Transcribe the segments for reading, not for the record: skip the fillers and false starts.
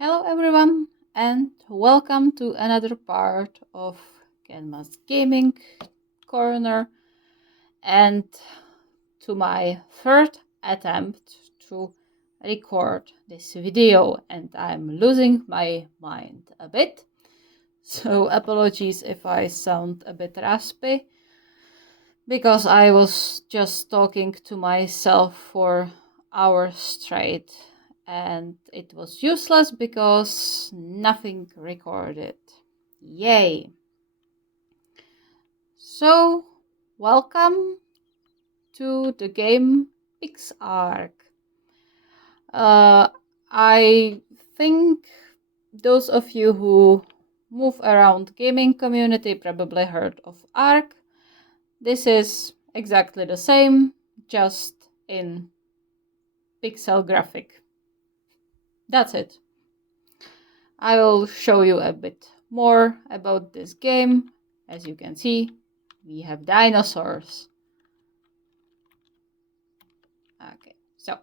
Hello everyone and welcome to another part of Kenma's Gaming Corner and to my third attempt to record this video, and I'm losing my mind a bit, so apologies if I sound a bit raspy because I was just talking to myself for hours straight and it was useless because nothing recorded. Yay! So, welcome to the game PixArk. I think those of you who move around gaming community probably heard of Ark. This is exactly the same, just in pixel graphic. That's it. I will show you a bit more about this game. As you can see, we have dinosaurs. Okay, so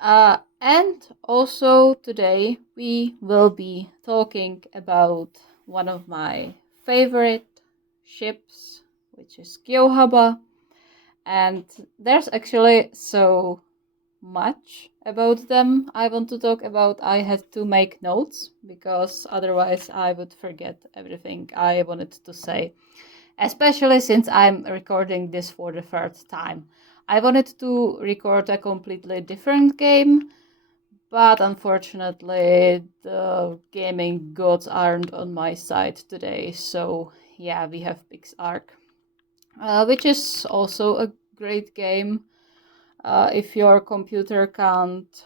and also today we will be talking about one of my favorite ships, which is Kyohaba. And there's actually so much about them I want to talk about. I had to make notes because otherwise I would forget everything I wanted to say, especially since I'm recording this for the third time. I wanted to record a completely different game, but unfortunately the gaming gods aren't on my side today. So yeah, we have PixArk, which is also a great game. If your computer can't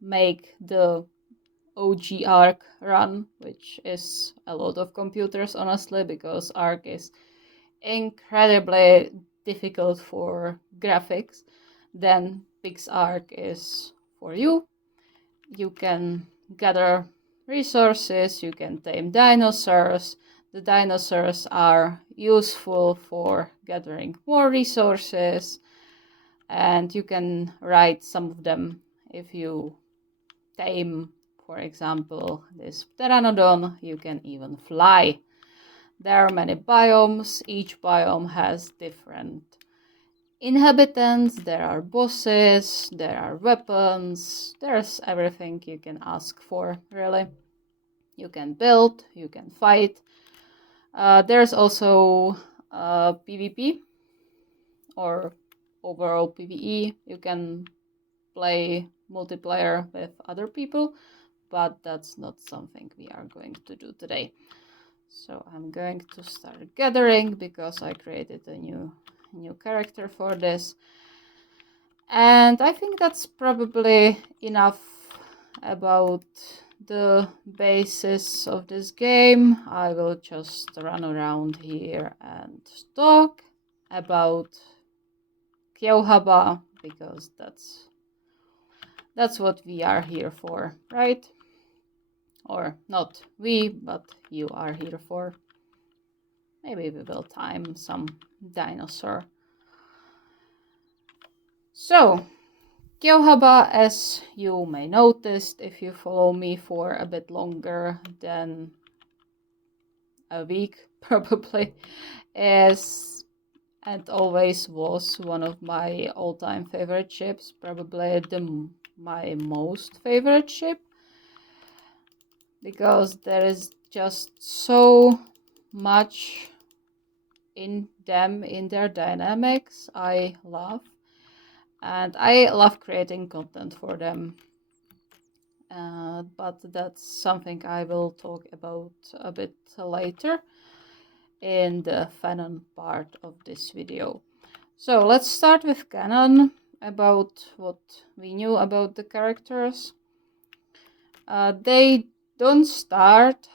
make the OG Arc run, which is a lot of computers honestly, because Arc is incredibly difficult for graphics, then PixArk is for you. You can gather resources, you can tame dinosaurs. The dinosaurs are useful for gathering more resources, and you can ride some of them if you tame, for example, this pteranodon. You can even fly. There are many biomes. Each biome has different inhabitants. There are bosses, there are weapons, there's everything you can ask for, really. You can build, you can fight. There's also PvP or overall PvE. You can play multiplayer with other people, but that's not something we are going to do today. So I'm going to start gathering because I created a new character for this. And I think that's probably enough about the basis of this game. I will just run around here and talk about Kyohaba because that's what we are here for, right? Or not we, but you are here for. Maybe we will time some dinosaur. So, Kyohaba, as you may notice if you follow me for a bit longer than a week, probably, is and always was one of my all-time favorite ships, probably my most favorite ship, because there is just so much in them, in their dynamics I love. And I love creating content for them. But that's something I will talk about a bit later in the Fanon part of this video. So let's start with Canon, about what we knew about the characters. They don't start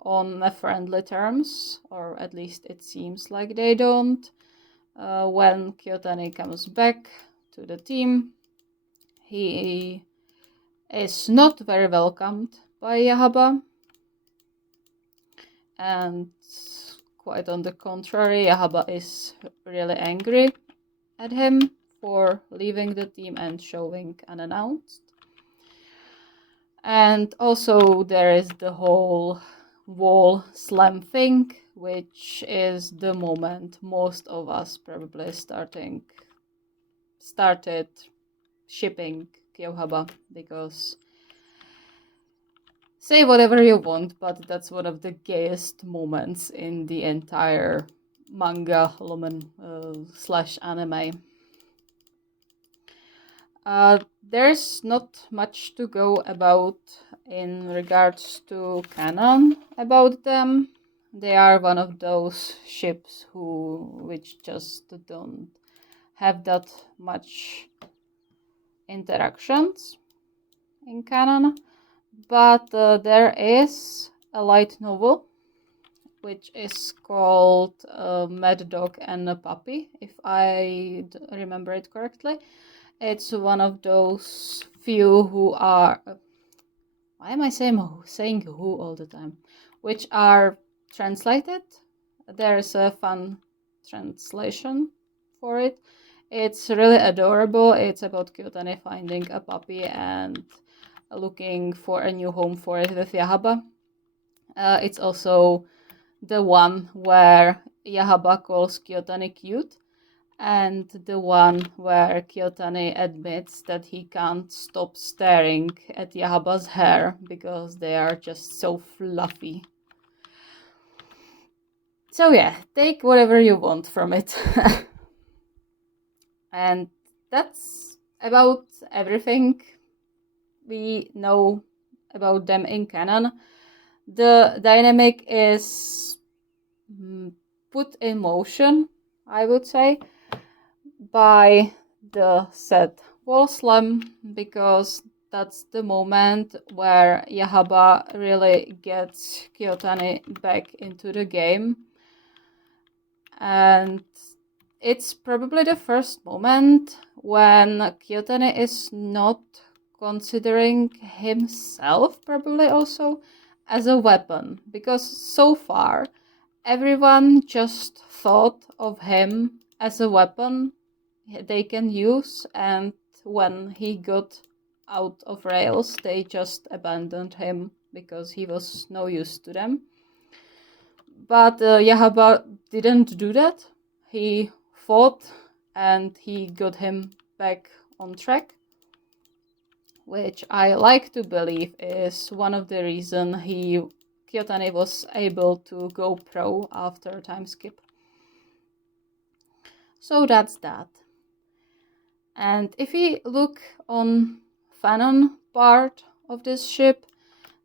on friendly terms, or at least it seems like they don't. When Kyotani comes back to the team, he is not very welcomed by Kyouhaba, and quite on the contrary, Kyouhaba is really angry at him for leaving the team and showing unannounced. And also there is the whole wall slam thing, which is the moment most of us probably started shipping Kyohaba, because say whatever you want, but that's one of the gayest moments in the entire manga lumen slash anime. There's not much to go about in regards to canon about them. They are one of those ships which just don't have that much interactions in canon. But there is a light novel which is called Mad Dog and a Puppy, if I remember it correctly. It's one of those few who are... why am I saying who all the time? Which are translated. There's a fun translation for it. It's really adorable. It's about Kyotane finding a puppy and looking for a new home for it with Kyouhaba. It's also the one where Kyouhaba calls Kyotane cute, and the one where Kyotane admits that he can't stop staring at Kyouhaba's hair because they are just so fluffy. So yeah, take whatever you want from it. And that's about everything we know about them in canon. The dynamic is put in motion, I would say, by the set wall slam, because that's the moment where Kyouhaba really gets Kyotane back into the game. And it's probably the first moment when Kyotane is not considering himself, probably also, as a weapon, because so far everyone just thought of him as a weapon they can use, and when he got out of rails they just abandoned him because he was no use to them. But Kyouhaba didn't do that. He fought and he got him back on track, which I like to believe is one of the reasons Kyotane was able to go pro after time skip. So that's that. And if we look on Fanon part of this ship,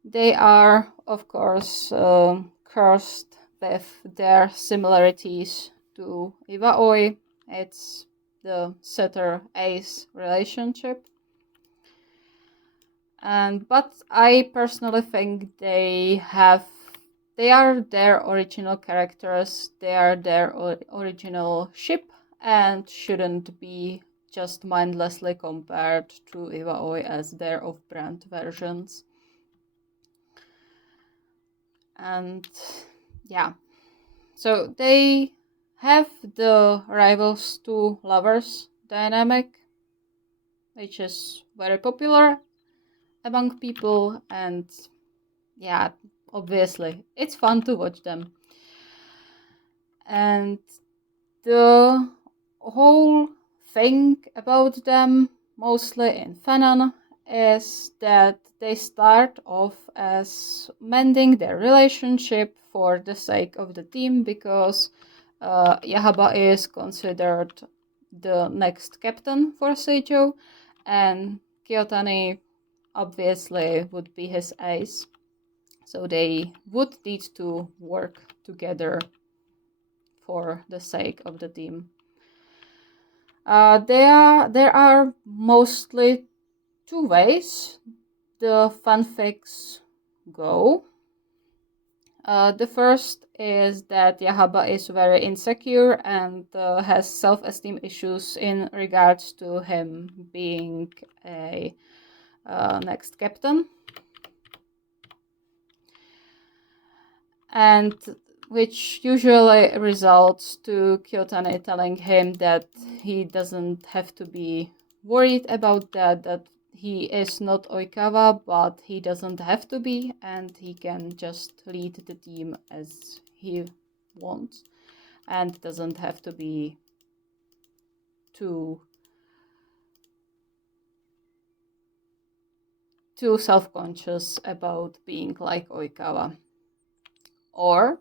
they are of course cursed with their similarities to Iwaoi. It's the setter-ace relationship. But I personally think they are their original characters, they are their original ship, and shouldn't be just mindlessly compared to Iwaoi as their off-brand versions. And yeah, so they have the rivals to lovers dynamic, which is very popular among people, and yeah, obviously it's fun to watch them. And the whole thing about them, mostly in Fanon, is that they start off as mending their relationship for the sake of the team, because Kyouhaba is considered the next captain for Seijo, and Kyotane obviously would be his ace. So they would need to work together for the sake of the team. There are mostly two ways the fanfics go. The first is that Kyouhaba is very insecure and has self-esteem issues in regards to him being a next captain. And which usually results to Kyotane telling him that he doesn't have to be worried about that he is not Oikawa, but he doesn't have to be, and he can just lead the team as he wants, and doesn't have to be too self-conscious about being like Oikawa. Or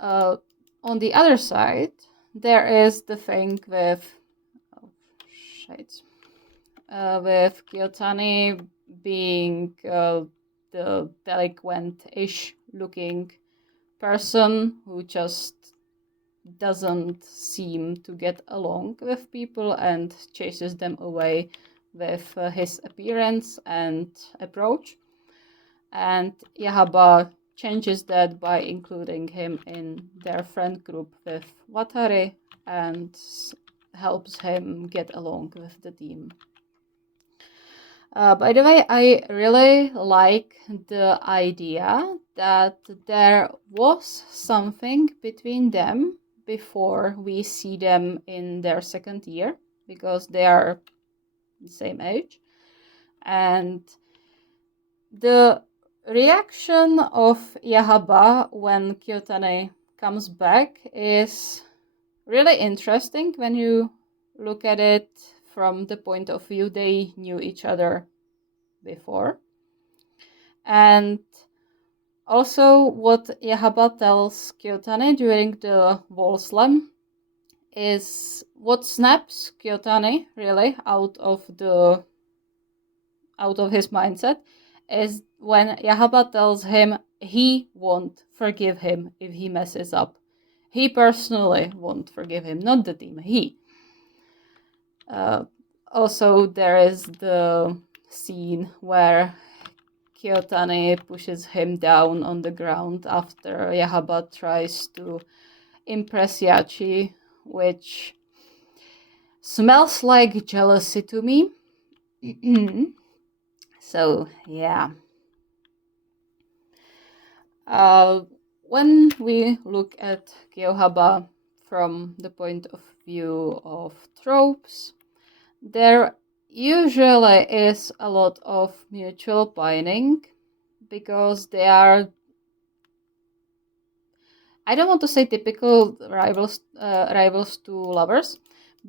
on the other side, there is the thing with with Kyotani being the delinquent-ish looking person who just doesn't seem to get along with people and chases them away with his appearance and approach. And Kyohaba changes that by including him in their friend group with Watari and helps him get along with the team. By the way, I really like the idea that there was something between them before we see them in their second year, because they are the same age. And the reaction of Kyohaba when Kyotani comes back is really interesting when you look at it from the point of view they knew each other before. And also what Kyohaba tells Kyotani during the wall slam is what snaps Kyotani really out of his mindset is when Kyohaba tells him he won't forgive him if he messes up. He personally won't forgive him, not the team, he. Also, there is the scene where Kyotani pushes him down on the ground after Kyohaba tries to impress Yachi, which smells like jealousy to me. So, yeah. When we look at Kyohaba from the point of view of tropes, there usually is a lot of mutual pining, because they are, I don't want to say typical rivals to lovers,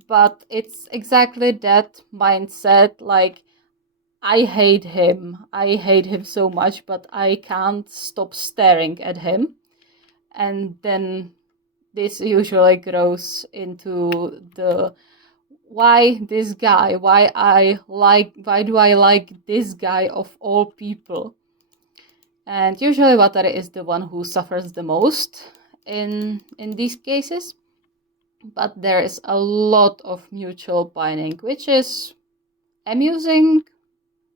but it's exactly that mindset, like, I hate him so much, but I can't stop staring at him. And then this usually grows into the why this guy, why do I like this guy of all people? And usually Watari is the one who suffers the most in these cases. But there is a lot of mutual pining, which is amusing,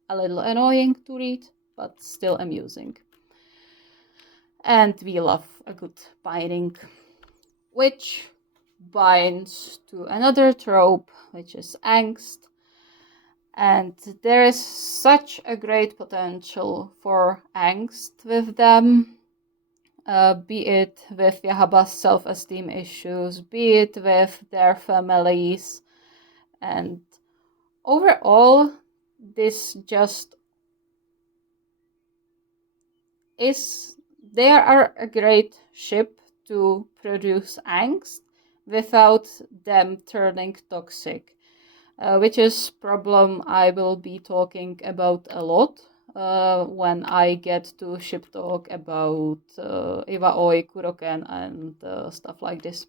a little annoying to read, but still amusing. And we love a good pining, which binds to another trope, which is angst. And there is such a great potential for angst with them, be it with Kyohaba's self-esteem issues, be it with their families. And overall, this just is, they are a great ship to produce angst without them turning toxic, which is problem I will be talking about a lot when I get to ship talk about Iwaoi, Kuroken, and stuff like this.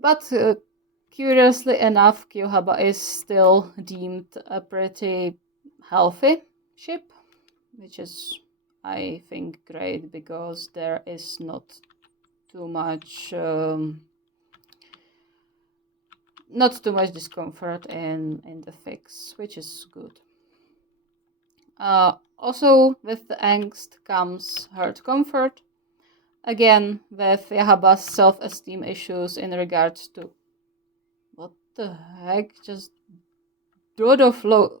But curiously enough, Kyouhaba is still deemed a pretty healthy ship, which is, I think, great, because there is not too much discomfort in the fix, which is good. Also, with the angst comes hurt comfort. Again, with Kyohaba's self-esteem issues in regards to... What the heck? Just Dodo flew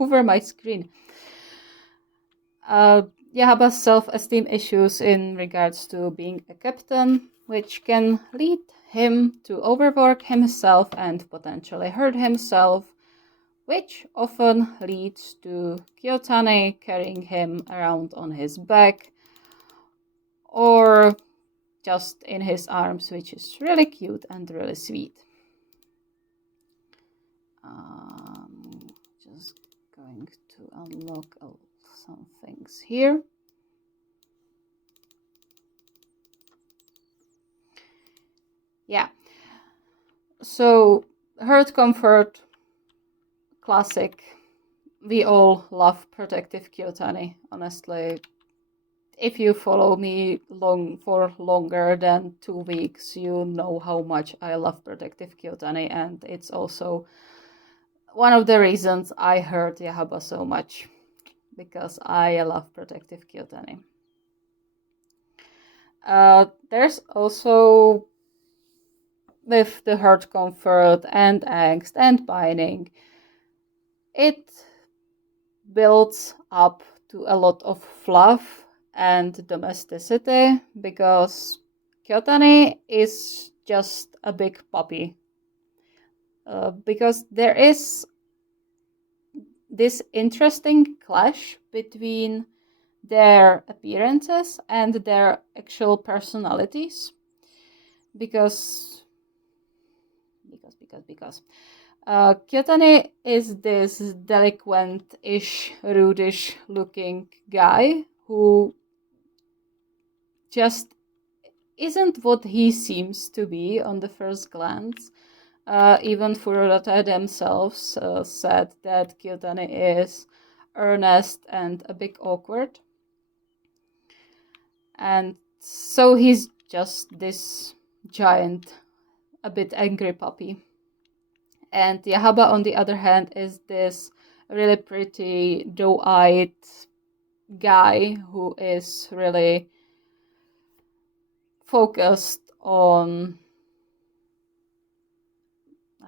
over my screen. Kyohaba's self-esteem issues in regards to being a captain, which can lead him to overwork himself and potentially hurt himself, which often leads to Kyotane carrying him around on his back or just in his arms, which is really cute and really sweet. Just going to unlock some things here. Yeah, so Hurt Comfort, classic. We all love protective Kyotane, honestly. If you follow me for longer than 2 weeks, you know how much I love protective Kyotane, and it's also one of the reasons I hurt Kyouhaba so much, because I love protective Kyotane. There's also, with the Hurt Comfort and Angst and Binding, it builds up to a lot of fluff and domesticity, because Kyotane is just a big puppy. Because there is this interesting clash between their appearances and their actual personalities. Because Kyotane is this delinquent-ish, rude-ish looking guy who just isn't what he seems to be on the first glance. Even Fururata themselves said that Kyotane is earnest and a bit awkward. And so he's just this giant, a bit angry puppy. And Kyouhaba, on the other hand, is this really pretty, doe-eyed guy who is really focused on,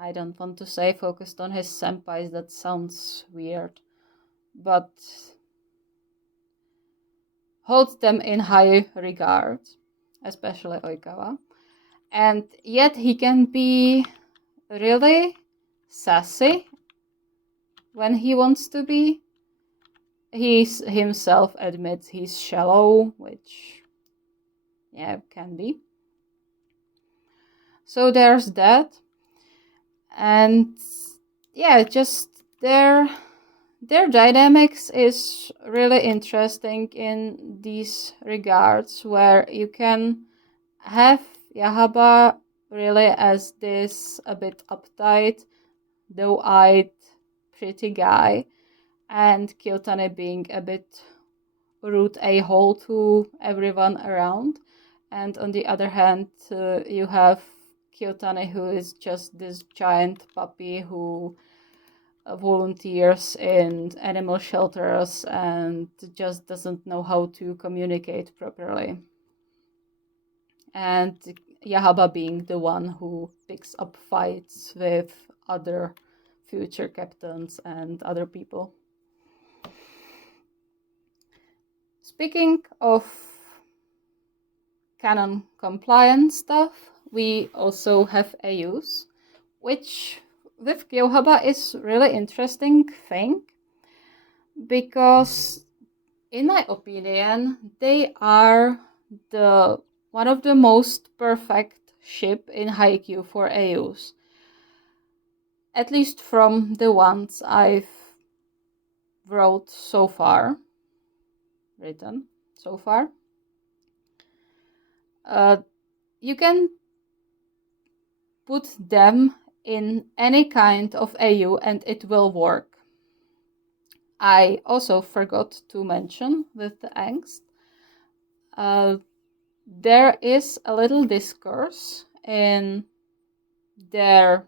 I don't want to say focused on his senpais, that sounds weird, but holds them in high regard, especially Oikawa. And yet he can be really sassy when he wants to be. He himself admits he's shallow, which, yeah, can be. So there's that. And yeah, just their dynamics is really interesting in these regards, where you can have Kyouhaba really as this a bit uptight, doe-eyed, pretty guy, and Kyotane being a bit rude a-hole to everyone around. And on the other hand, you have Kyotane, who is just this giant puppy who volunteers in animal shelters and just doesn't know how to communicate properly. And Kyouhaba being the one who picks up fights with other future captains and other people. Speaking of Canon compliant stuff, we also have AUs, which with Kyohaba is really interesting thing, because in my opinion they are one of the most perfect ship in Haikyuu for AUs, at least from the ones I've written so far. You can put them in any kind of AU and it will work. I also forgot to mention with the Angst, there is a little discourse in their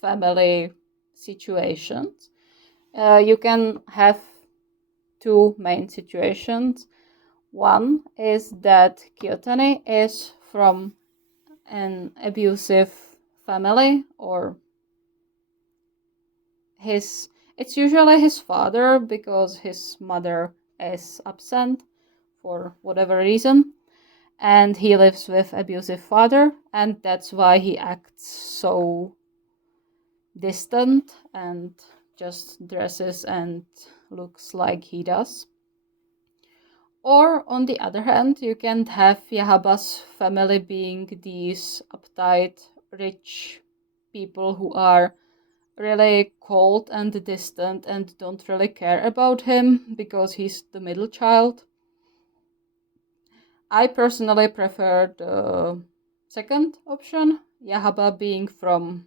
family situations. You can have two main situations. One is that Kyotane is from an abusive family, or it's usually his father, because his mother is absent for whatever reason. and he lives with abusive father, and that's why he acts so distant and just dresses and looks like he does. Or on the other hand, you can have Kyohaba's family being these uptight, rich people who are really cold and distant and don't really care about him because he's the middle child. I personally prefer the second option, Kyohaba being from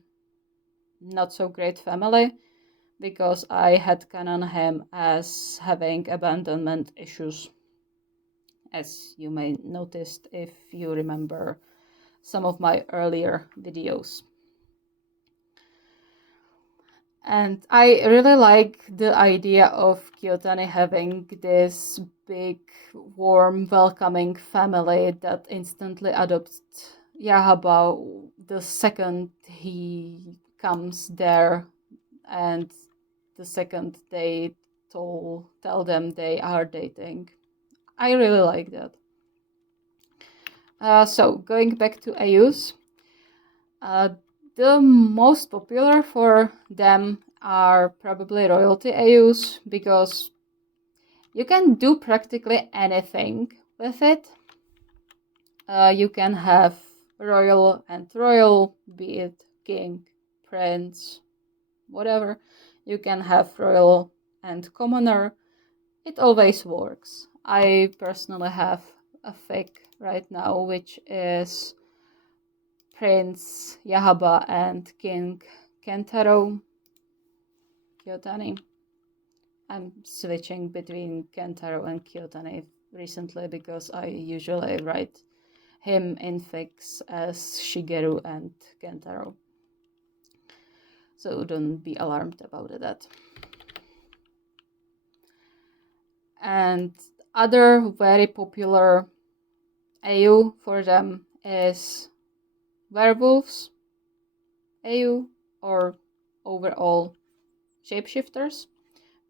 not so great family, because I had Canon him as having abandonment issues, as you may noticed if you remember some of my earlier videos. And I really like the idea of Kyotani having this big, warm, welcoming family that instantly adopts Kyohaba the second he comes there and the second they tell them they are dating. I really like that. So, going back to AUs, the most popular for them are probably royalty AUs because you can do practically anything with it. You can have royal and royal, be it king, prince, whatever. You can have royal and commoner. It always works. I personally have a fic right now which is Prince Kyouhaba and King Kentaro Kyotani. I'm switching between Kentaro and Kyotani recently because I usually write him in fics as Shigeru and Kentaro. So don't be alarmed about that. And other very popular AU for them is werewolves AU or overall shapeshifters,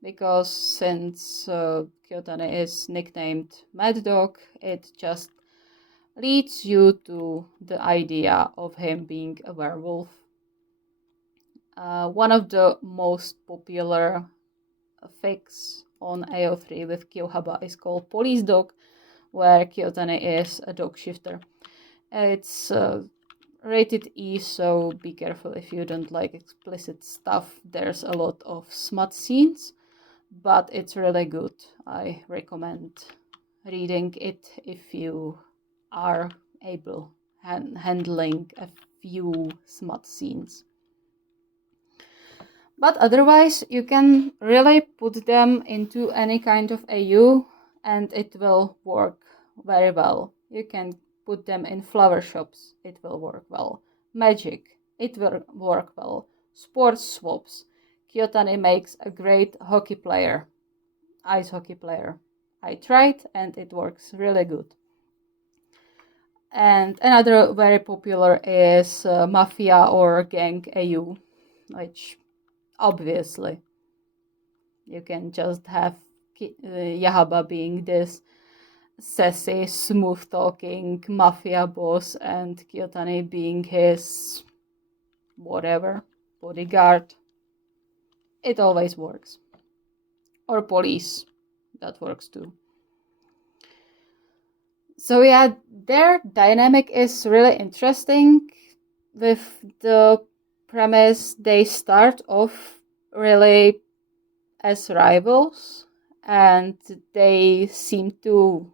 because since Kyotani is nicknamed Mad Dog, it just leads you to the idea of him being a werewolf. One of the most popular fics on AO3 with Kyohaba is called Police Dog, where Kyotani is a dog shifter. It's rated E, so be careful if you don't like explicit stuff. There's a lot of smut scenes, but it's really good. I recommend reading it if you are able handling a few smut scenes. But otherwise, you can really put them into any kind of AU and it will work very well. You can put them in flower shops, it will work well. Magic, it will work well. Sports swaps. Kyotani makes a great hockey player, ice hockey player. I tried and it works really good. And another very popular is Mafia or Gang AU, which obviously you can just have Kyohaba being this sassy, smooth-talking mafia boss and Kyotani being his whatever bodyguard. It always works. Or police, that works too. So yeah, their dynamic is really interesting. With the premise, they start off really as rivals and they seem to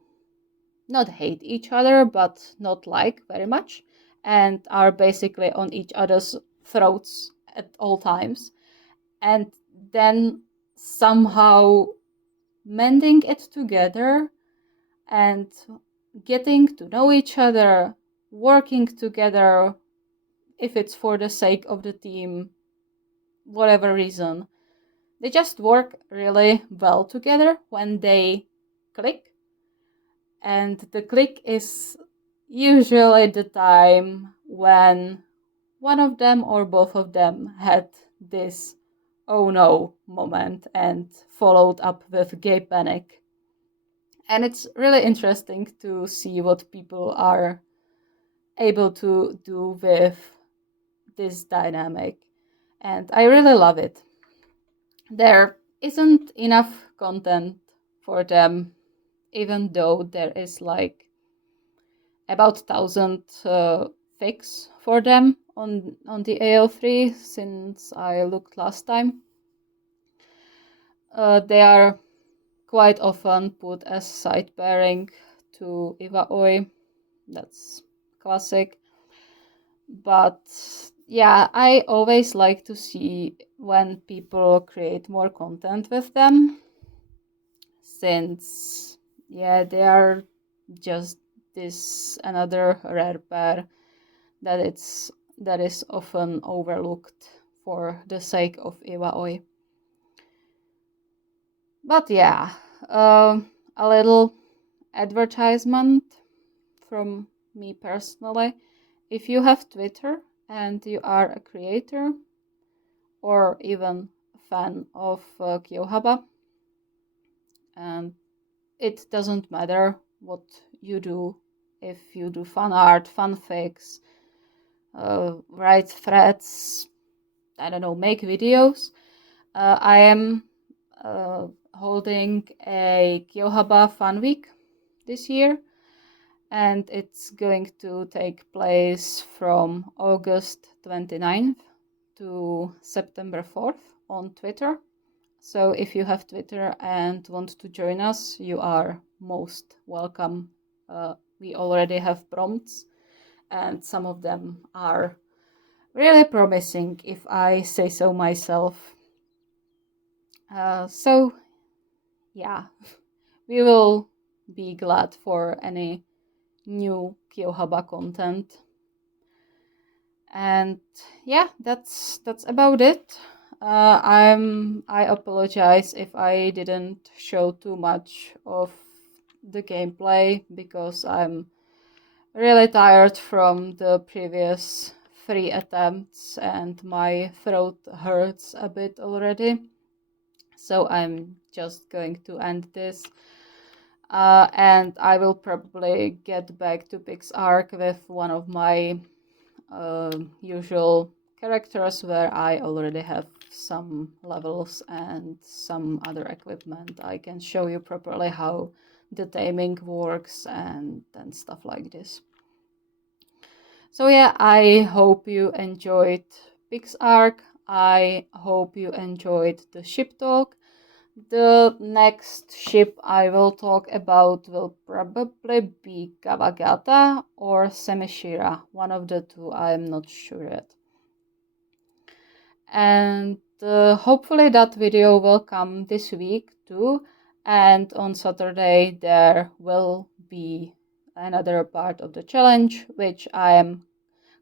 not hate each other but not like very much and are basically on each other's throats at all times, and then somehow mending it together and getting to know each other, working together if it's for the sake of the team, whatever reason. They just work really well together when they click. And the click is usually the time when one of them or both of them had this oh no moment and followed up with gay panic. And it's really interesting to see what people are able to do with this dynamic. And I really love it. There isn't enough content for them, even though there is like about 1,000 fics for them on the AO3 since I looked last time. They are quite often put as side pairing to Iwaoi. That's classic. But yeah, I always like to see when people create more content with them, since yeah, they are just this another rare pair that is often overlooked for the sake of Iwaoi. But yeah, a little advertisement from me personally. If you have Twitter and you are a creator or even a fan of Kyohaba, and it doesn't matter what you do, if you do fan art, fanfics, write threads, I don't know, make videos. I am holding a Kyohaba Fan Week this year, and it's going to take place from August 29th to September 4th on Twitter. So if you have Twitter and want to join us, you are most welcome. We already have prompts, and some of them are really promising, if I say so myself. So yeah, we will be glad for any new Kyohaba content. And yeah, that's about it. I apologize if I didn't show too much of the gameplay, because I'm really tired from the previous 3 attempts and my throat hurts a bit already. So I'm just going to end this. And I will probably get back to PixArk with one of my usual characters, where I already have some levels and some other equipment. I can show you properly how the taming works and stuff like this. So yeah, I hope you enjoyed PixArk. I hope you enjoyed the ship talk. The next ship I will talk about will probably be Kawagata or Semishira, one of the two, I'm not sure yet. And hopefully that video will come this week too, and on Saturday there will be another part of the challenge, which I am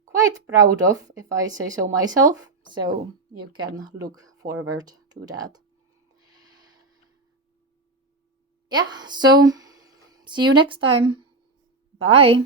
quite proud of, if I say so myself, so you can look forward to that. Yeah, so see you next time. Bye.